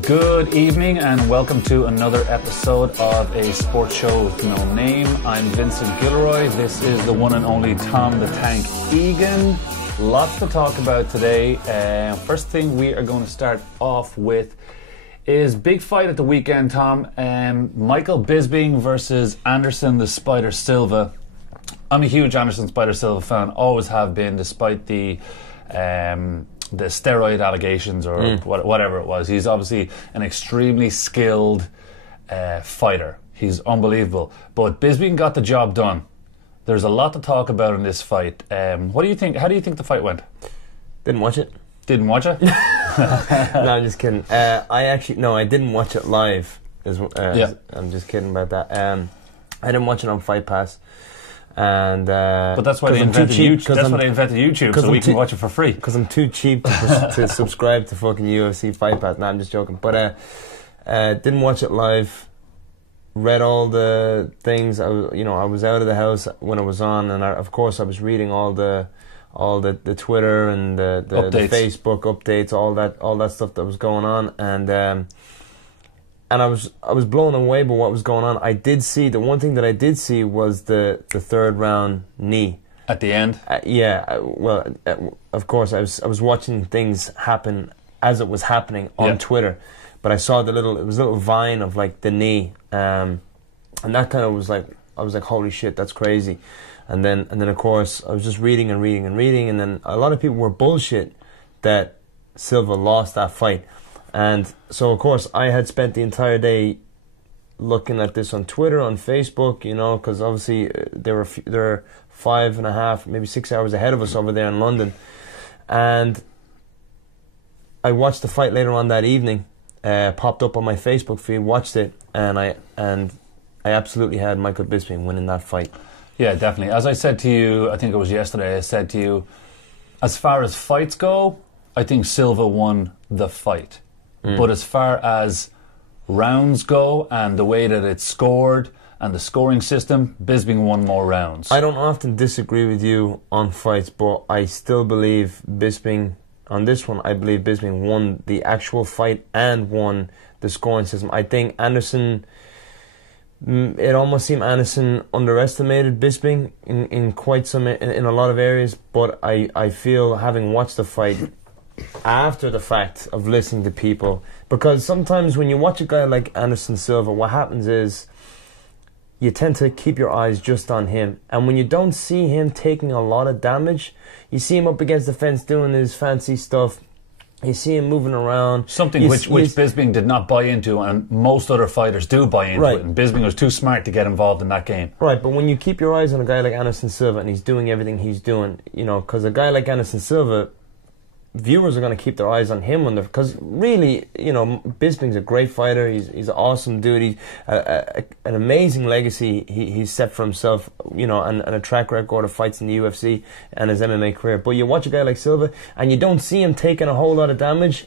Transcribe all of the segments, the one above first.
Good evening and welcome to another episode of A Sports Show with No Name. I'm Vincent Gilroy. This is the one and only Tom the Tank Egan. Lots to talk about today. First thing we are going to start off with is big fight at the weekend, Tom. Michael Bisping versus Anderson the Spider Silva. I'm a huge Anderson Spider Silva fan, always have been, despite the steroid allegations or whatever it was. He's obviously an extremely skilled fighter. He's unbelievable. But Bisping got the job done. There's a lot to talk about in this fight. What do you think? How do you think the fight went? Didn't watch it. Didn't watch it? No, I'm just kidding. I didn't watch it live. I'm just kidding about that. I didn't watch it on Fight Pass. And but that's why they invented YouTube. That's why they invented YouTube, so we can watch it for free. Because I'm too cheap to subscribe to fucking UFC Fight Pass. No, I'm just joking. But didn't watch it live. Read all the things. I was out of the house when it was on, and of course I was reading all the Twitter and the Facebook updates, all that stuff that was going on, and I was blown away by what was going on. I did see, the one thing that I did see was the third round knee at the end. Of course I was watching things happen as it was happening on Twitter, but I saw it was a little vine of like the knee, and that kind of was like, I was like, holy shit, that's crazy. And then of course I was just reading, and then a lot of people were bullshit that Silva lost that fight. And so, of course, I had spent the entire day looking at this on Twitter, on Facebook, because obviously they're 5.5, maybe 6 hours ahead of us over there in London. And I watched the fight later on that evening, popped up on my Facebook feed, watched it, and I absolutely had Michael Bisping winning that fight. Yeah, definitely. As I said to you, I think it was yesterday, I said to you, as far as fights go, I think Silva won the fight. But as far as rounds go and the way that it's scored and the scoring system, Bisping won more rounds. I don't often disagree with you on fights, but I still believe Bisping, on this one, I believe Bisping won the actual fight and won the scoring system. I think it almost seemed Anderson underestimated Bisping in a lot of areas, but I feel, having watched the fight after the fact of listening to people, because sometimes when you watch a guy like Anderson Silva, what happens is you tend to keep your eyes just on him, and when you don't see him taking a lot of damage, you see him up against the fence doing his fancy stuff, you see him moving around, something which Bisping did not buy into, and most other fighters do buy into it, and Bisping was too smart to get involved in that game. Right, but when you keep your eyes on a guy like Anderson Silva and he's doing everything he's doing, because a guy like Anderson Silva, viewers are going to keep their eyes on him because really, Bisping's a great fighter. He's an awesome dude. He's an amazing legacy he's set for himself, and a track record of fights in the UFC and his MMA career. But you watch a guy like Silva and you don't see him taking a whole lot of damage.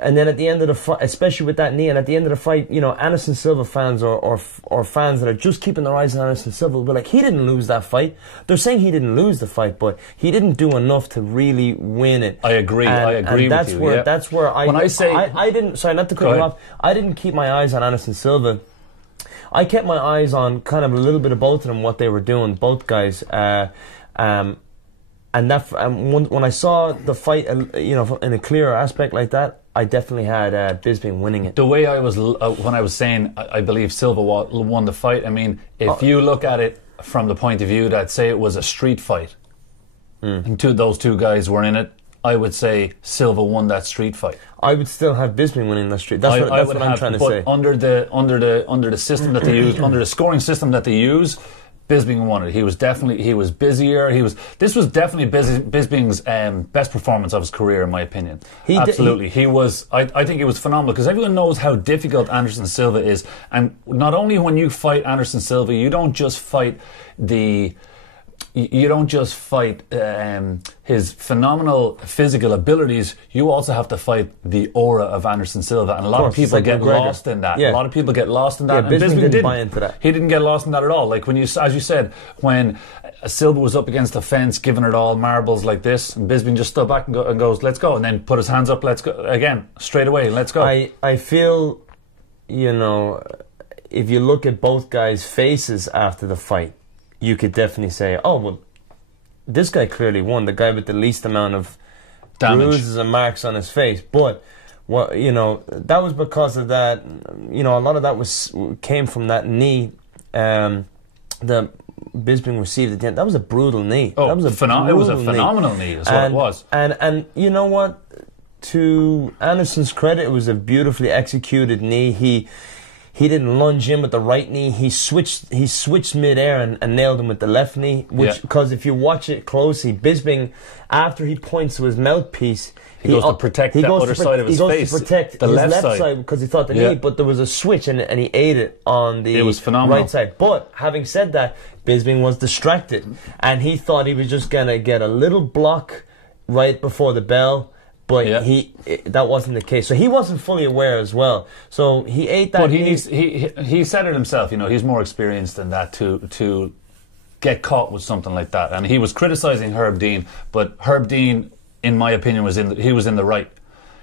And then at the end of the fight, especially with that knee, and at the end of the fight, Anderson Silva fans or fans that are just keeping their eyes on Anderson Silva will be like, he didn't lose that fight. They're saying he didn't lose the fight, but he didn't do enough to really win it. I agree. I agree with you. That's where I didn't. Sorry, not to cut you off. I didn't keep my eyes on Anderson Silva. I kept my eyes on kind of a little bit of both of them, what they were doing, both guys. And when I saw the fight, in a clearer aspect like that, I definitely had Bisping winning it. The way I was, when I was saying I believe Silva won the fight, I mean, if you look at it from the point of view that, say it was a street fight, and those two guys were in it, I would say Silva won that street fight. I would still have Bisping winning that street. That's what I'm trying to say. Under the system that they use, under the scoring system that they use, Bisping won it. He was busier. This was definitely Bisping's best performance of his career, in my opinion. Absolutely. He was, I think it was phenomenal, because everyone knows how difficult Anderson Silva is. And not only when you fight Anderson Silva, you don't just fight the you don't just fight his phenomenal physical abilities, you also have to fight the aura of Anderson Silva, and a lot of people get lost in that. Yeah. A lot of people get lost in that. Yeah, and Bisping didn't buy into that. He didn't get lost in that at all. Like when as you said, when Silva was up against the fence, giving it all marbles like this, and Bisping just stood back and goes, "Let's go," and then put his hands up, "Let's go," again, straight away, "Let's go." I feel, you know, if you look at both guys' faces after the fight, you could definitely say, oh, well, this guy clearly won, the guy with the least amount of damage, bruises and marks on his face. But, what, you know, that was because of that, you know, a lot of that came from that knee that Bisping received at the end. That was a brutal knee. Oh, that was it was a phenomenal knee, is what it was. And you know what? To Anderson's credit, it was a beautifully executed knee. He didn't lunge in with the right knee. He switched midair and nailed him with the left knee. Which, because if you watch it closely, Bisping, after he points to his mouthpiece, he goes to protect the other side of his face. He goes to protect the his left side because he thought the knee. But there was a switch and he ate it on the right side. But having said that, Bisping was distracted and he thought he was just gonna get a little block right before the bell. But that wasn't the case. So he wasn't fully aware as well. So he ate that. But he said it himself. You know, he's more experienced than that to get caught with something like that. And he was criticizing Herb Dean, but Herb Dean, in my opinion, was in the right.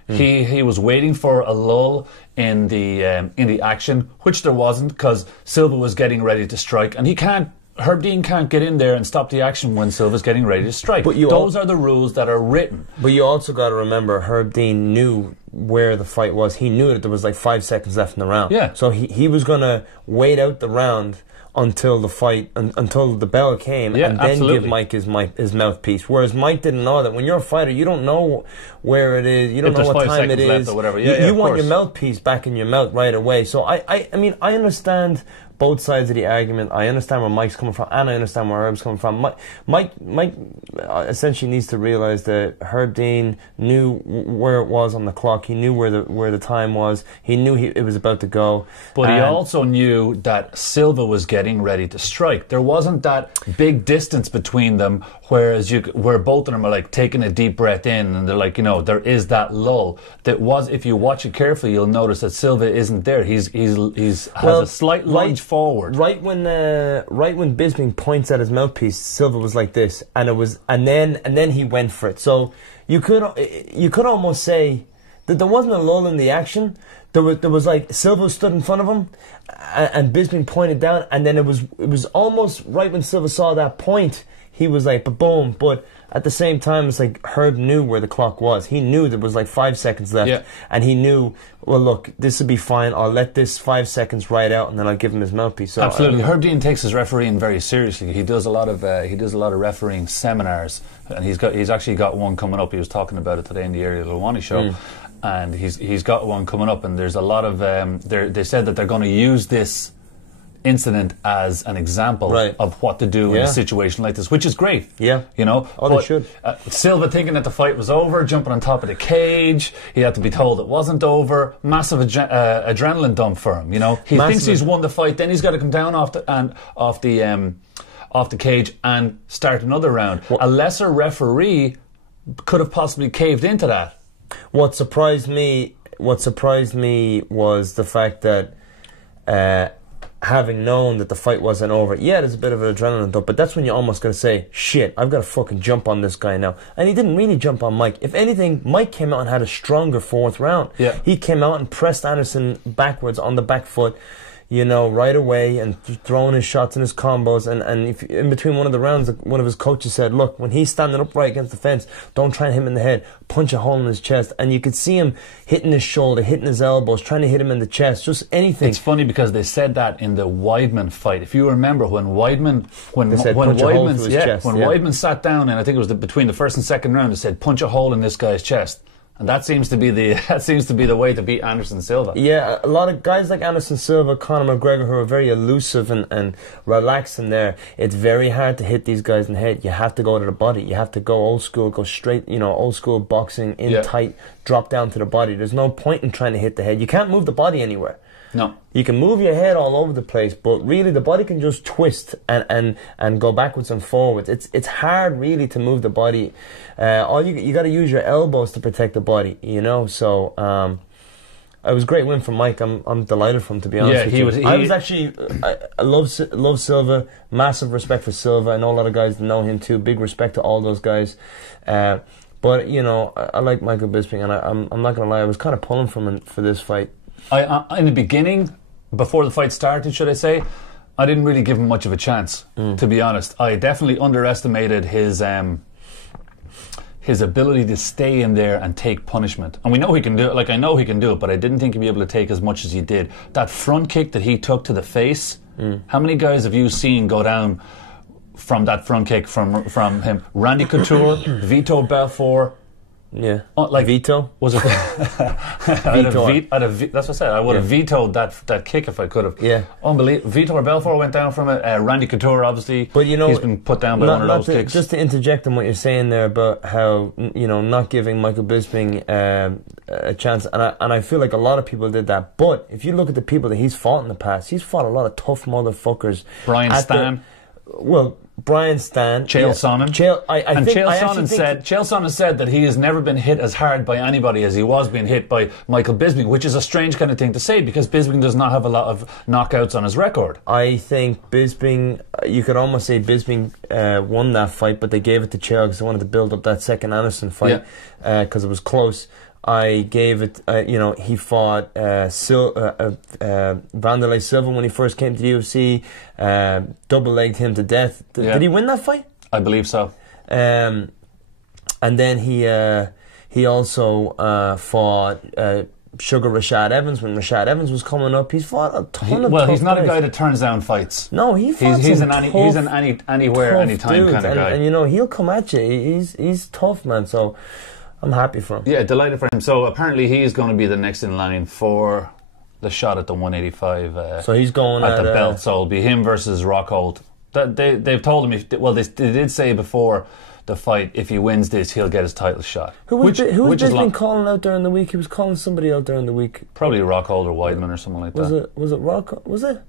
He was waiting for a lull in the action, which there wasn't, because Silva was getting ready to strike, and Herb Dean can't get in there and stop the action when Silva's getting ready to strike. But those are the rules that are written. But you also got to remember, Herb Dean knew where the fight was. He knew that there was like 5 seconds left in the round. Yeah. So he was going to wait out the round until the fight, until the bell came, and then give Mike his mouthpiece. Whereas Mike didn't know that. When you're a fighter, you don't know where it is. You don't know what time it is. Or whatever. You want your mouthpiece back in your mouth right away. So I mean, I understand both sides of the argument. I understand where Mike's coming from, and I understand where Herb's coming from. Mike essentially needs to realize that Herb Dean knew where it was on the clock. He knew where the time was. He knew it was about to go. But he also knew that Silva was getting ready to strike. There wasn't that big distance between them, where both of them are like taking a deep breath in, and they're like, you know, there is that lull. If you watch it carefully, you'll notice that Silva isn't there. He's has a slight lunge forward. Right when Bisping points at his mouthpiece, Silva was like this, and then he went for it. So you could almost say that there wasn't a lull in the action. There was like Silva stood in front of him, and Bisping pointed down, and then it was almost right when Silva saw that point, he was like, boom. But at the same time, it's like Herb knew where the clock was. He knew there was like 5 seconds left, and he knew, well, look, this will be fine. I'll let this 5 seconds ride out, and then I'll give him his mouthpiece. So, absolutely, Herb Dean takes his refereeing very seriously. He does a lot of refereeing seminars, and he's actually got one coming up. He was talking about it today in the Ariel Helwani show. And he's got one coming up, and there's a lot of they said that they're going to use this incident as an example of what to do in a situation like this, which is great. Yeah, you know. They should. Silva thinking that the fight was over, jumping on top of the cage. He had to be told it wasn't over. Massive adrenaline dump for him. You know, he thinks he's won the fight. Then he's got to come down off the cage and start another round. A lesser referee could have possibly caved into that. What surprised me was the fact that having known that the fight wasn't over, there's a bit of an adrenaline dump, but that's when you're almost going to say, shit, I've got to fucking jump on this guy now. And he didn't really jump on Mike. If anything, Mike came out and had a stronger fourth round. Yeah. He came out and pressed Anderson backwards on the back foot, you know, right away, and throwing his shots and his combos. And if in between one of the rounds, one of his coaches said, look, when he's standing upright against the fence, don't try and hit him in the head, punch a hole in his chest. And you could see him hitting his shoulder, hitting his elbows, trying to hit him in the chest, just anything. It's funny because they said that in the Weidman fight. If you remember, when Weidman sat down, and I think it was between the first and second round, they said, punch a hole in this guy's chest. And that seems to be the way to beat Anderson Silva. Yeah, a lot of guys like Anderson Silva, Conor McGregor, who are very elusive and relaxed in there. It's very hard to hit these guys in the head. You have to go to the body. You have to go old school, go straight, you know, old school boxing, in tight, drop down to the body. There's no point in trying to hit the head. You can't move the body anywhere. No. you can move your head all over the place, but really the body can just twist and go backwards and forwards. It's hard really to move the body. All you got to use your elbows to protect the body, you know. So it was a great win for Mike. I'm delighted for him, to be honest with you. I was actually I love Silva. Massive respect for Silva. I know a lot of guys that know him too. Big respect to all those guys. But you know, I like Michael Bisping, and I'm not gonna lie, I was kind of pulling from him for this fight. In the beginning, before the fight started, should I say, I didn't really give him much of a chance. To be honest, I definitely underestimated his ability to stay in there and take punishment. And we know he can do it. Like, I know he can do it, but I didn't think he'd be able to take as much as he did. That front kick that he took to the face. How many guys have you seen go down from that front kick from him? Randy Couture, Vito Belfort. Yeah. Like Vito? Was it? Vito. That's what I said. I would have vetoed that kick if I could have. Yeah. Unbelievable. Vito or Belfort went down from it. Randy Couture, obviously. But you know, he's been put down by one of those kicks. Just to interject on what you're saying there about how, you know, not giving Michael Bisping a chance, and I feel like a lot of people did that. But if you look at the people that he's fought in the past, he's fought a lot of tough motherfuckers. Brian Stan. Brian Stan, Chael Sonnen. Chael Sonnen said that he has never been hit as hard by anybody as he was being hit by Michael Bisping, which is a strange kind of thing to say because Bisping does not have a lot of knockouts on his record. I think Bisping, you could almost say Bisping won that fight, but they gave it to Chael because they wanted to build up that second Anderson fight because it was close. I gave it, he fought Vanderlei Silva when he first came to the UFC, double-legged him to death. Did he win that fight? I believe so. And then he also fought Sugar Rashad Evans when Rashad Evans was coming up. He's fought a ton of tough he's not guys. a guy that turns down fights. No, he's an anywhere, anytime kind of guy. And you know, he'll come at you. He's tough, man. So I'm happy for him. Yeah, delighted for him. So apparently he is going to be the next in line for the shot at the 185. So he's going at the belt. So it'll be him versus Rockhold. They've told him they did say before the fight, if he wins this, he'll get his title shot. Who was Bisping calling out during the week? He was calling somebody out during the week. Probably Rockhold or Weidman or something like that. Was it Rockhold? Was it?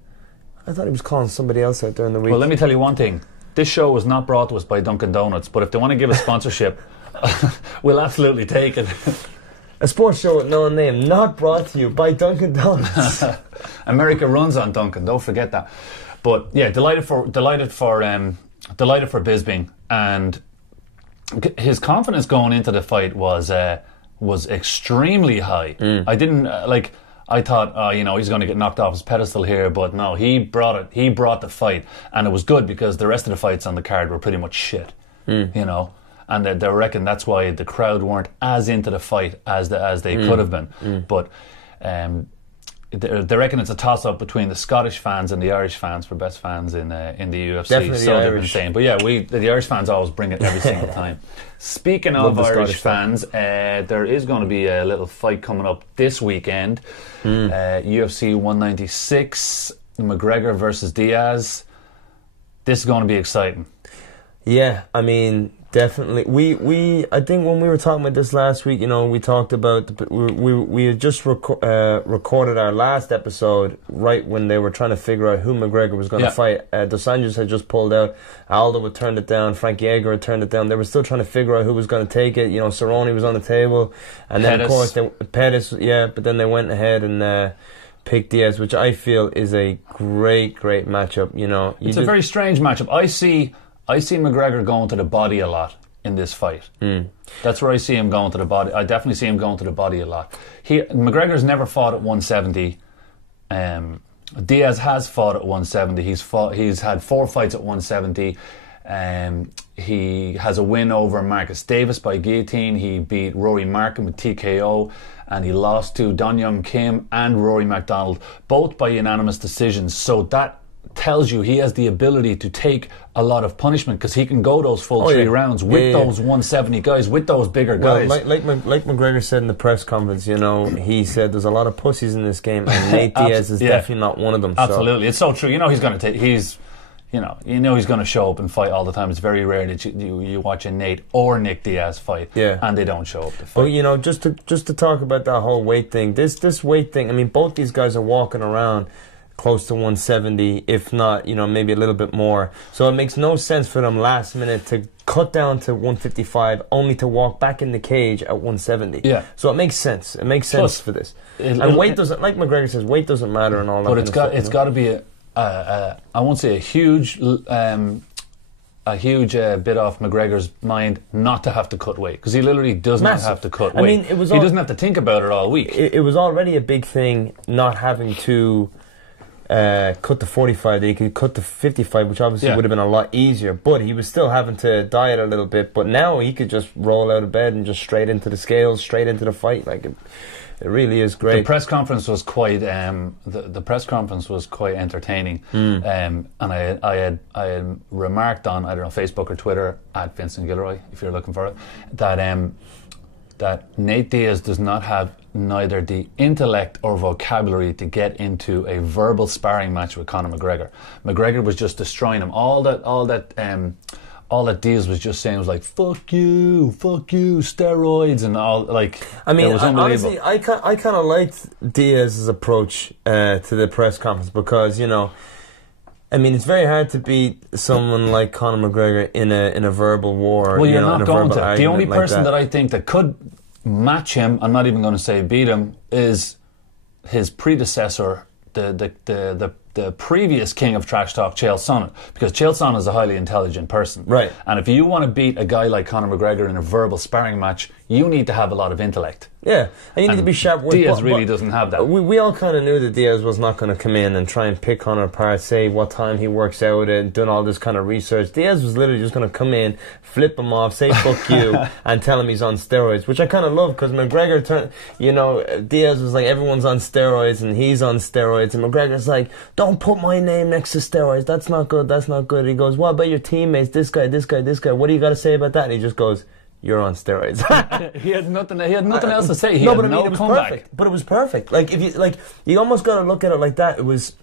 I thought he was calling somebody else out during the week. Well, let me tell you one thing. This show was not brought to us by Dunkin' Donuts, but if they want to give us sponsorship, we'll absolutely take it. A sports show with no name, not brought to you by Dunkin' Donuts. America runs on Dunkin', don't forget that. But yeah, delighted for Bisping, and his confidence going into the fight was extremely high. I thought, he's going to get knocked off his pedestal here, but no, he brought the fight, and it was good because the rest of the fights on the card were pretty much shit, you know. And they reckon that's why the crowd weren't as into the fight as they could have been. But they reckon it's a toss-up between the Scottish fans and the Irish fans for best fans in the UFC. Definitely so the they've been Irish. saying. But yeah, the Irish fans always bring it every single time. Speaking of Irish fans, there is going to be a little fight coming up this weekend. UFC 196, McGregor Vs Diaz. This is going to be exciting. Yeah, I mean, definitely. I think when we were talking about this last week, you know, we talked about we had just recorded our last episode right when they were trying to figure out who McGregor was going to fight. Dos Anjos had just pulled out. Aldo had turned it down. Frankie Edgar had turned it down. They were still trying to figure out who was going to take it. You know, Cerrone was on the table, and then of course Pettis. Yeah, but then they went ahead and picked Diaz, which I feel is a great matchup. You know, it's a very strange matchup. I see McGregor going to the body a lot in this fight. That's where I see him going to the body. I definitely see him going to the body a lot. McGregor's never fought at 170. Diaz has fought at 170. He's had 4 fights at 170. He has a win over Marcus Davis by guillotine. He beat Rory Markin with TKO, and he lost to Don Young Kim and Rory MacDonald, both by unanimous decisions. So that tells you he has the ability to take a lot of punishment because he can go those full 3 rounds with those 170 guys, with those bigger guys. Like McGregor said in the press conference, you know, he said there's a lot of pussies in this game, and Nate Diaz is definitely not one of them. Absolutely, it's so true. You know, he's going to take. you know he's going to show up and fight all the time. It's very rare that you watch a Nate or Nick Diaz fight, and they don't show up to fight. Well, you know, just to talk about that whole weight thing, this weight thing. I mean, both these guys are walking around close to 170, if not, you know, maybe a little bit more. So it makes no sense for them last minute to cut down to 155 only to walk back in the cage at 170. Yeah. So it makes sense. It makes sense for this. And weight doesn't, like McGregor says, weight doesn't matter and all that. But it's got to be I won't say a huge bit off McGregor's mind not to have to cut weight, because he literally does not have to cut weight. I mean, he doesn't have to think about it all week. It was already a big thing not having to cut to 45. He could cut to 55, which obviously would have been a lot easier, but he was still having to diet a little bit. But now he could just roll out of bed and just straight into the scales, straight into the fight. Like, it really is great. The press conference was quite the press conference was quite entertaining, and I had remarked on, I don't know, Facebook or Twitter at Vincent Gilroy, if you're looking for it, that Nate Diaz does not have neither the intellect or vocabulary to get into a verbal sparring match with Conor McGregor. McGregor was just destroying him. All that Diaz was just saying was like, fuck you, steroids, and all. Like, I mean, it was unbelievable. honestly, I kind of liked Diaz's approach to the press conference, because, you know, I mean, it's very hard to beat someone like Conor McGregor in a verbal war. Well, you're not going to. The only person that I think that could match him, I'm not even going to say beat him, is his predecessor, the previous king of trash talk, Chael Sonnen, because Chael Sonnen is a highly intelligent person. Right. And if you want to beat a guy like Conor McGregor in a verbal sparring match, you need to have a lot of intellect. Yeah, and you need to be sharp. Diaz really doesn't have that. We all kind of knew that Diaz was not going to come in and try and pick Conor apart, say what time he works out and done all this kind of research. Diaz was literally just going to come in, flip him off, say fuck you, and tell him he's on steroids, which I kind of love, because McGregor Diaz was like, everyone's on steroids and he's on steroids, and McGregor's like, don't put my name next to steroids, that's not good. He goes, what about your teammates, this guy, what do you got to say about that? And he just goes, you're on steroids. He had nothing else to say. It was comeback. Perfect. But it was perfect. Like, if you almost got to look at it like that. It was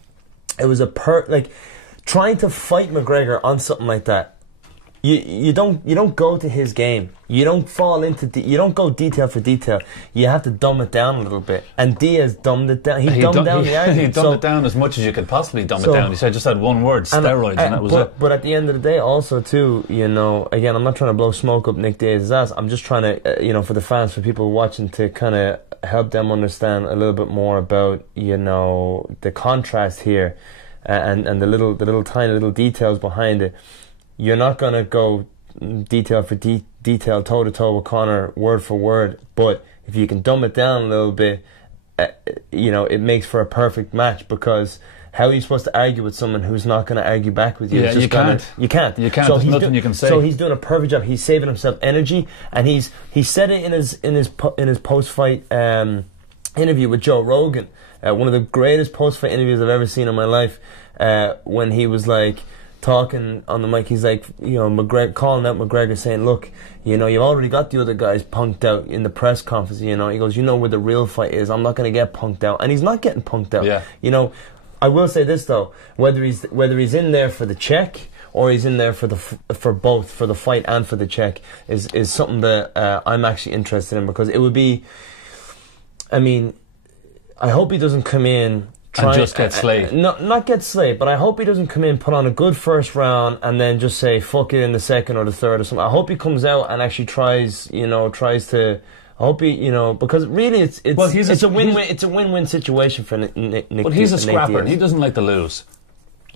trying to fight McGregor on something like that. You don't go to his game. You don't fall into you don't go detail for detail. You have to dumb it down a little bit. And Diaz dumbed it down. He dumbed down the argument. He dumbed it down as much as you could possibly dumb it down. He said, just had one word, steroids, and that was it. But at the end of the day, also too, you know, again, I'm not trying to blow smoke up Nick Diaz's ass. I'm just trying to, you know, for the fans, for people watching, to kind of help them understand a little bit more about, you know, the contrast here, and the tiny little details behind it. You're not going to go detail for detail, toe-to-toe with Conor, word for word. But if you can dumb it down a little bit, you know, it makes for a perfect match, because how are you supposed to argue with someone who's not going to argue back with you? Yeah, you can't. You can't. So there's nothing you can say. So he's doing a perfect job. He's saving himself energy, and he said it in his post-fight interview with Joe Rogan, one of the greatest post-fight interviews I've ever seen in my life, when he was like, talking on the mic, he's like, you know, McGregor, calling out McGregor, saying, look, you know, you've already got the other guys punked out in the press conference, you know. He goes, you know where the real fight is. I'm not going to get punked out. And he's not getting punked out. Yeah. You know, I will say this, though, whether he's in there for the check or he's in there for both, for the fight and for the check, is something that I'm actually interested in, because it would be, I mean, I hope he doesn't come in and just get slayed. Not get slayed, but I hope he doesn't come in, put on a good first round, and then just say fuck it in the second or the third or something. I hope he comes out and actually tries to. I hope he, you know, because really it's a win-win. It's a win-win situation for Nick. But he's a scrapper, and he doesn't like to lose.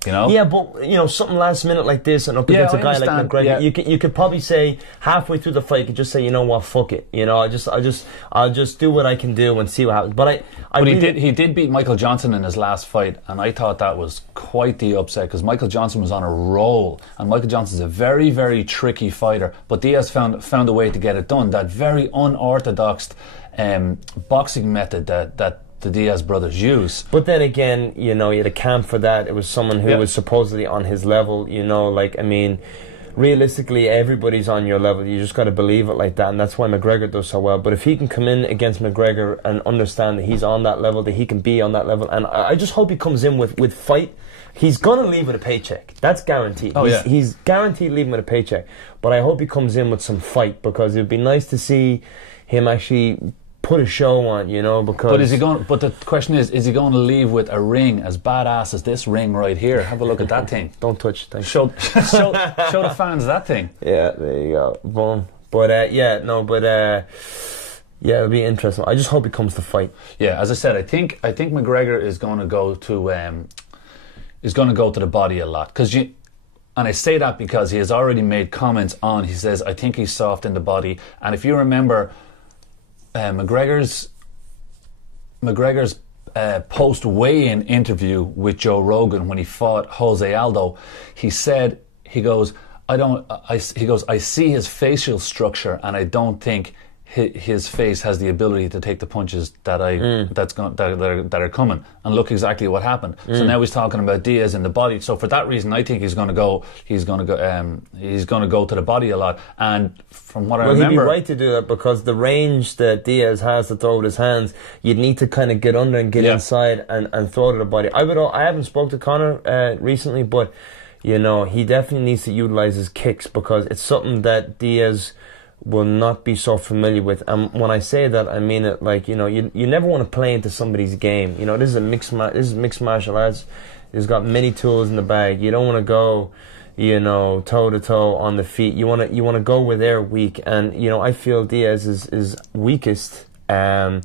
You know? Yeah, but you know, something last minute like this and up against a guy like McGregor, you could probably say halfway through the fight, you could just say, you know what, fuck it. You know, I'll just do what I can do and see what happens. But he did beat Michael Johnson in his last fight, and I thought that was quite the upset, because Michael Johnson was on a roll, and Michael Johnson's a very, very tricky fighter. But Diaz found a way to get it done. That very unorthodox boxing method that the Diaz brothers use. But then again, you know, you had a camp for that. It was someone who was supposedly on his level, you know, like, I mean, realistically, everybody's on your level. You just got to believe it like that, and that's why McGregor does so well. But if he can come in against McGregor and understand that he's on that level, that he can be on that level, and I just hope he comes in with fight. He's going to leave with a paycheck. That's guaranteed. He's guaranteed leaving with a paycheck. But I hope he comes in with some fight, because it would be nice to see him actually put a show on, you know, because... But is he going? But the question is he going to leave with a ring as badass as this ring right here? Have a look at that thing. Don't touch it. Show the fans that thing. Yeah, there you go. Boom. But, yeah, it'll be interesting. I just hope he comes to fight. Yeah, as I said, I think McGregor is going to go to the body a lot, and I say that because he has already made comments on. He says, I think he's soft in the body, and if you remember, McGregor's post weigh-in interview with Joe Rogan when he fought Jose Aldo, he said, I see his facial structure, and I don't think his face has the ability to take the punches that are coming, and look exactly what happened. So now he's talking about Diaz in the body. So for that reason, I think he's going to go to the body a lot. And from what I remember, he'd be right to do that, because the range that Diaz has to throw with his hands, you'd need to kind of get under and get inside and throw to the body. I haven't spoke to Conor recently, but you know, he definitely needs to utilize his kicks, because it's something that Diaz will not be so familiar with. And when I say that, I mean it like, you know, you never want to play into somebody's game. You know, this is mixed martial arts. It's got many tools in the bag. You don't want to go, you know, toe to toe on the feet. You want to go where they're weak. And you know, I feel Diaz is weakest when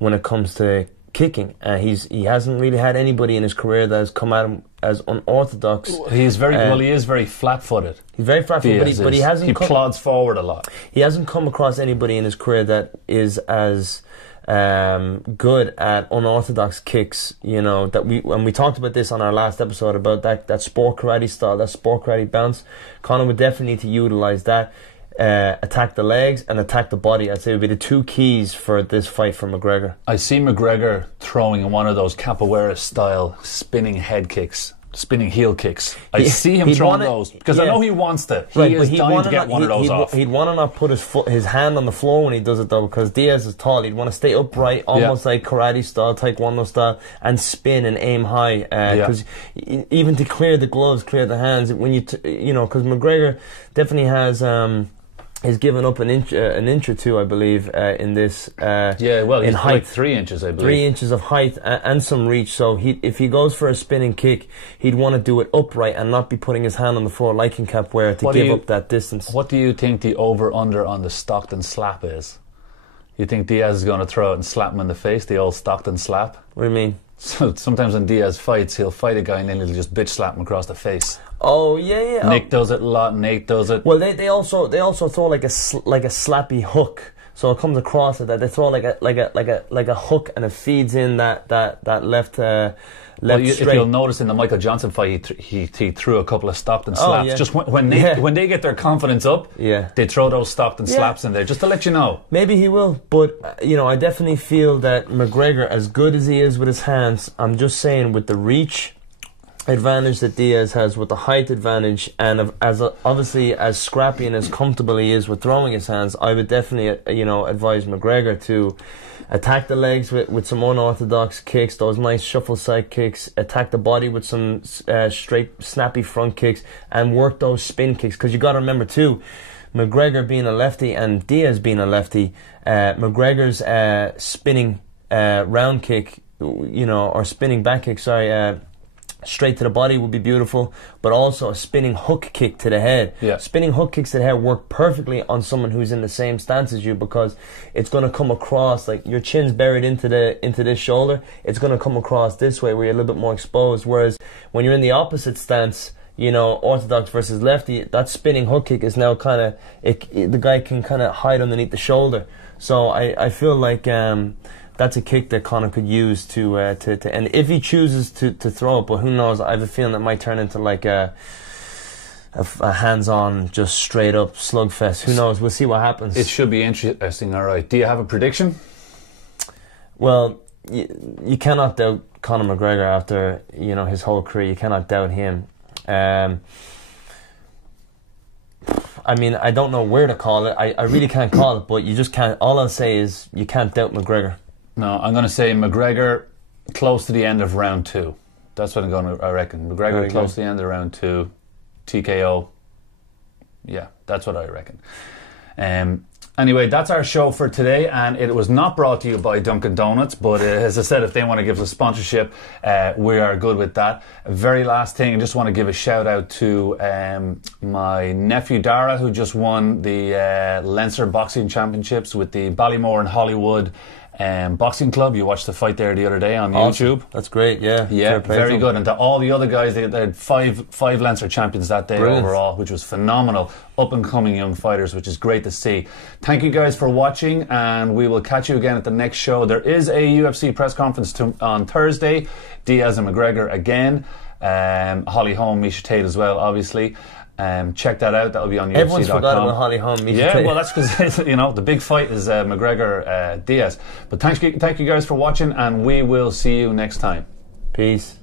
it comes to kicking. He hasn't really had anybody in his career that has come at him as unorthodox. He is very flat-footed. He's very flat-footed, but he hasn't. He plods forward a lot. He hasn't come across anybody in his career that is as good at unorthodox kicks. You know, and we talked about this on our last episode about that sport karate style, that sport karate bounce. Conor would definitely need to utilize that. Attack the legs and attack the body. I'd say would be the two keys for this fight for McGregor. I see McGregor throwing one of those capoeira style spinning head kicks, spinning heel kicks. I see him throwing those because I know he wants to. He is dying to get one of those off. He'd want to not put his hand on the floor when he does it, though, because Diaz is tall. He'd want to stay upright, almost like karate style, taekwondo style, and spin and aim high. Because even to clear the gloves, clear the hands, when you know, because McGregor definitely has given up an inch or two, I believe, in this. In height, like 3 inches, I believe. 3 inches of height and some reach. So if he goes for a spinning kick, he'd want to do it upright and not be putting his hand on the floor like in capoeira to give up that distance. What do you think the over/under on the Stockton slap is? You think Diaz is going to throw it and slap him in the face, the old Stockton slap? What do you mean? So sometimes when Diaz fights, he'll fight a guy and then he'll just bitch slap him across the face. Oh yeah. Nick does it a lot. Nate does it. Well, they also throw like a slappy hook. So it comes across it that they throw like a hook, and it feeds in that left straight. If you'll notice in the Michael Johnson fight, he threw a couple of Stockton slaps. Yeah. Just when they get their confidence up, they throw those Stockton slaps in there just to let you know. Maybe he will, but you know, I definitely feel that McGregor, as good as he is with his hands, I'm just saying with the reach advantage that Diaz has, with the height advantage, and obviously as scrappy and as comfortable he is with throwing his hands, I would definitely advise McGregor to attack the legs with some unorthodox kicks, those nice shuffle side kicks, attack the body with some straight snappy front kicks, and work those spin kicks, because you got to remember too, McGregor being a lefty and Diaz being a lefty, McGregor's spinning round kick, or spinning back kick, straight to the body would be beautiful, but also a spinning hook kick to the head. Spinning hook kicks to the head work perfectly on someone who's in the same stance as you, because it's going to come across like your chin's buried into this shoulder. It's going to come across this way where you're a little bit more exposed, whereas when you're in the opposite stance, orthodox versus lefty, that spinning hook kick is now the guy can kind of hide underneath the shoulder. So I feel like that's a kick that Conor could use to and if he chooses to throw it, but who knows, I have a feeling that might turn into like a hands-on, just straight up slugfest. Who knows? We'll see what happens. It should be interesting. All right, do you have a prediction? Well, you cannot doubt Conor McGregor after his whole career. You cannot doubt him. I mean, I don't know where to call it. I really can't call it, but you just can't. All I'll say is you can't doubt McGregor. No, I'm going to say McGregor close to the end of round 2. That's what I reckon. McGregor close to the end of round 2. TKO. Yeah, that's what I reckon. Anyway, that's our show for today, and it was not brought to you by Dunkin' Donuts, but as I said, if they want to give us a sponsorship, we are good with that. Very last thing, I just want to give a shout out to my nephew Dara, who just won the Leinster Boxing Championships with the Ballymore and Hollywood boxing club. You watched the fight there the other day on YouTube. That's great. Yeah, very good. And to all the other guys, they had five Leinster champions that day. Brilliant. Overall, which was phenomenal. Up and coming young fighters, which is great to see. Thank you guys for watching, and we will catch you again at the next show. There is a UFC press conference on Thursday. Diaz and McGregor again. Holly Holm, Misha Tate as well, obviously. Check that out. That'll be on UFC.com. Everyone's forgotten about Holly Holm. Yeah, well, that's because the big fight is McGregor Diaz. But thank you guys for watching, and we will see you next time. Peace.